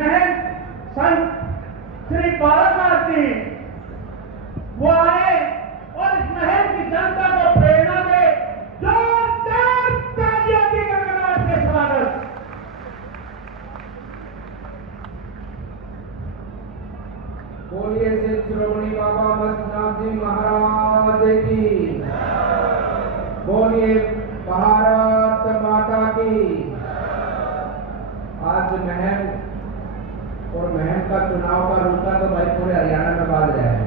महंत संत श्री बालानाथ जी वो आए और इस महल की जनता को प्रेरणा दे। जोरदार तालियों की गड़गड़ाहट से स्वागत। बोलिए श्री श्रोमणी बाबा मस्तनाथ जी महाराज की। बोलिए भारत माता की। आज महम और महम का चुनाव का रुका तो भाई पूरे हरियाणा में बाज रहा है।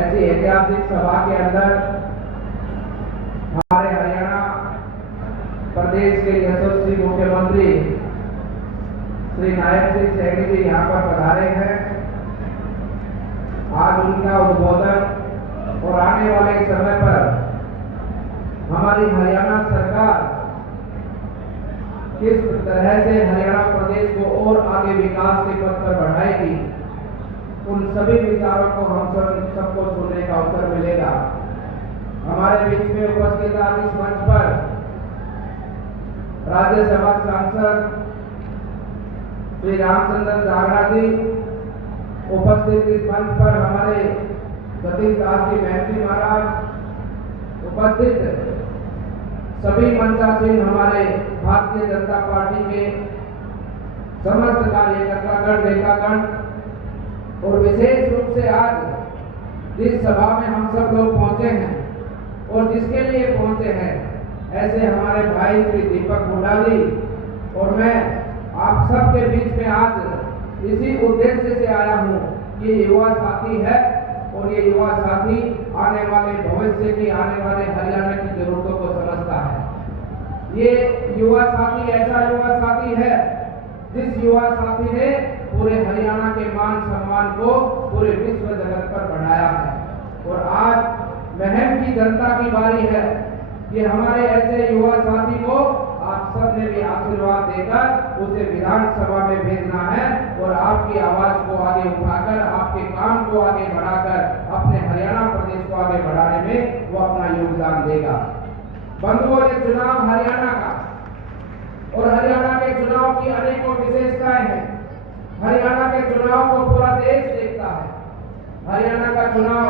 ऐसी ऐतिहासिक सभा के अंदर हमारे हरियाणा प्रदेश के यशस्वी मुख्यमंत्री श्री नायब सिंह सैनी जी यहाँ पर पधारे हैं। आज उनका उद्बोधन और आने वाले समय पर हमारी हरियाणा सरकार किस तरह से हरियाणा प्रदेश को और आगे विकास के पथ पर बढ़ाएगी, उन सभी विचारों को हम सबको सुनने का अवसर मिलेगा। हमारे बीच में उपस्थित आज इस मंच पर राज्यसभा सांसद श्री रामचंद्र जागरा जी, उपस्थित इस मंच पर हमारे सतीश दास जी महंती महाराज, उपस्थित सभी मंचासीन हमारे भारतीय जनता पार्टी के समस्त कार्यकर्तागण नेतागण, और विशेष रूप से आज जिस सभा में हम सब लोग पहुंचे हैं और जिसके लिए पहुंचे हैं, ऐसे हमारे भाई श्री दीपक हुड्डा जी और मैं आप सबके बीच में आज इसी उद्देश्य से आया हूं कि युवा साथी है और ये युवा साथी आने वाले भविष्य की, आने वाले हरियाणा की जरूरतों को समझता है। ये युवा साथी ऐसा युवा साथी है जिस युवा साथी ने पूरे हरियाणा के मान सम्मान को पूरे विश्व जगत पर बढ़ाया है। और आज महम की जनता की बारी है कि हमारे ऐसे युवा साथी को आप सब ने भी आशीर्वाद देकर उसे विधानसभा में भेजना है और आपकी आवाज को आगे उठाकर, आपके काम को आगे बढ़ाकर अपने हरियाणा प्रदेश को आगे बढ़ाने में वो अपना योगदान देगा। बंधुओं, ये चुनाव हरियाणा का और हरियाणा के चुनाव की अनेकों विशेषताएं हैं। हरियाणा के चुनाव को पूरा देश देखता है। हरियाणा का चुनाव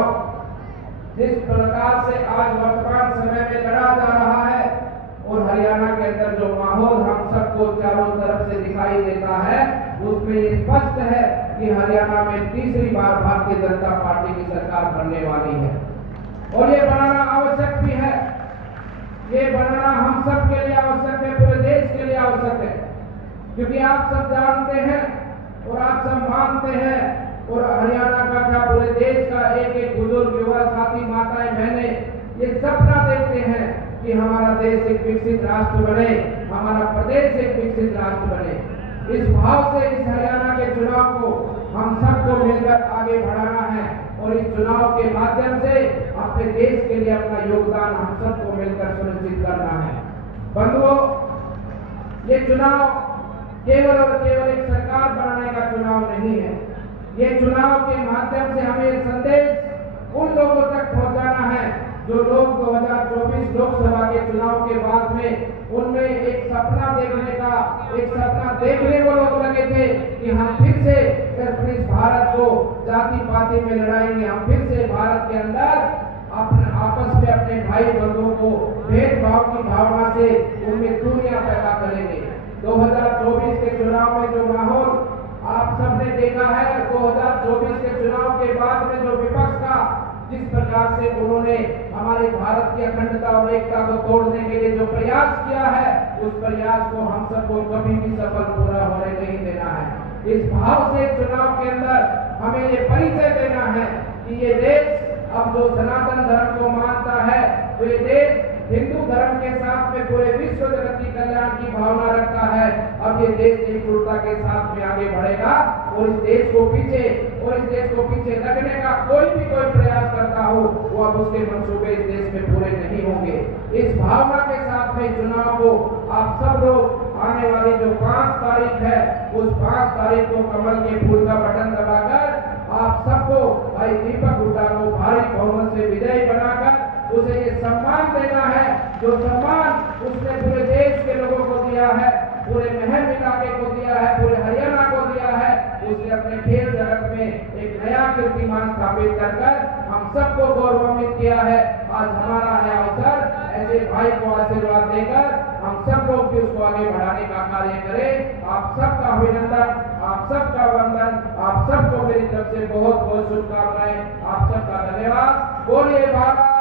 जिस प्रकार से आज वर्तमान समय में लड़ा जा रहा है और हरियाणा के अंदर जो माहौल हम सबको चारों तरफ से दिखाई देता है, उसमें ये स्पष्ट है कि हरियाणा में तीसरी बार भारतीय जनता पार्टी की सरकार बनने वाली है। और ये बनाना आवश्यक भी है। ये बनाना हम सब के लिए आवश्यक है, पूरे देश के लिए आवश्यक है, क्योंकि आप सब जानते हैं और आप सब मानते हैं और हरियाणा का क्या पूरे देश का एक एक बुजुर्ग, युवा साथी, माताएं, बहनें ये सपना देखते हैं कि हमारा देश एक विकसित राष्ट्र बने, हमारा प्रदेश एक विकसित राष्ट्र बने। इस भाव से इस हरियाणा के चुनाव को हम सबको मिलकर आगे बढ़ाना है और इस चुनाव के माध्यम से अपने देश के लिए अपना योगदान हम सबको मिलकर सुनिश्चित करना है। बंधुओं, ये चुनाव केवल और केवल एक सरकार बनाने का चुनाव नहीं है। ये चुनाव के माध्यम से हमें संदेश उन लोगों तक पहुंचाना है जो लोग 2024 लोकसभा के चुनाव के बाद में उनमें एक सपना देखने को लोग लगे थे कि हम फिर से इस भारत को जाति पाति में लड़ाएंगे, हम फिर से भारत के अंदर अपने आपस में अपने भाई बंधुओं को भेदभाव की भावना से उनमें दूरियां पैदा करेंगे। 2024 के चुनाव में जो माहौल आप सबने देखा है, 2024 के चुनाव के बाद में जो विपक्ष का जिस प्रकार से उन्होंने हमारे भारत की अखंडता और एकता को तोड़ने के लिए जो प्रयास किया है, उस प्रयास को हम सबको कभी भी सफल पूरा होने नहीं देना है। इस भाव से चुनाव के अंदर हमें ये परिचय देना है कि ये देश अब जो सनातन धर्म को मानता है, तो ये देश हिंदू धर्म के साथ में पूरे विश्व जगत की कल्याण की भावना रखता है। अब ये देश एकजुटता के साथ में आगे बढ़ेगा और इस देश को पीछे रखने का कोई प्रयास करता हो, वो अब उसके मंसूबे इस देश में पूरे नहीं होंगे। इस भावना के साथ में चुनाव को आप सब लोग आने वाली जो 5 तारीख है, उस 5 तारीख को कमल के फूल का बटन दबाकर आप सबको भाई दीपक हुड्डा को भारी बहुमत से विजयी बनाकर उसे ये सम्मान देना है जो सम्मान उसने पूरे देश के लोगों को दिया है, पूरे महम इलाके को दिया है, पूरे उसने अपने खेल जगत में एक नया कीर्तिमान स्थापित कर हम सबको गौरवान्वित किया है। आज हमारा है अवसर ऐसे भाई को आशीर्वाद देकर हम सब लोग भी उसको आगे बढ़ाने का कार्य करें। आप सबका अभिनंदन, आप सबका वंदन, आप सबको मेरी तरफ से बहुत बहुत शुभकामनाएं, आप सबका धन्यवाद। बोलिए भारत।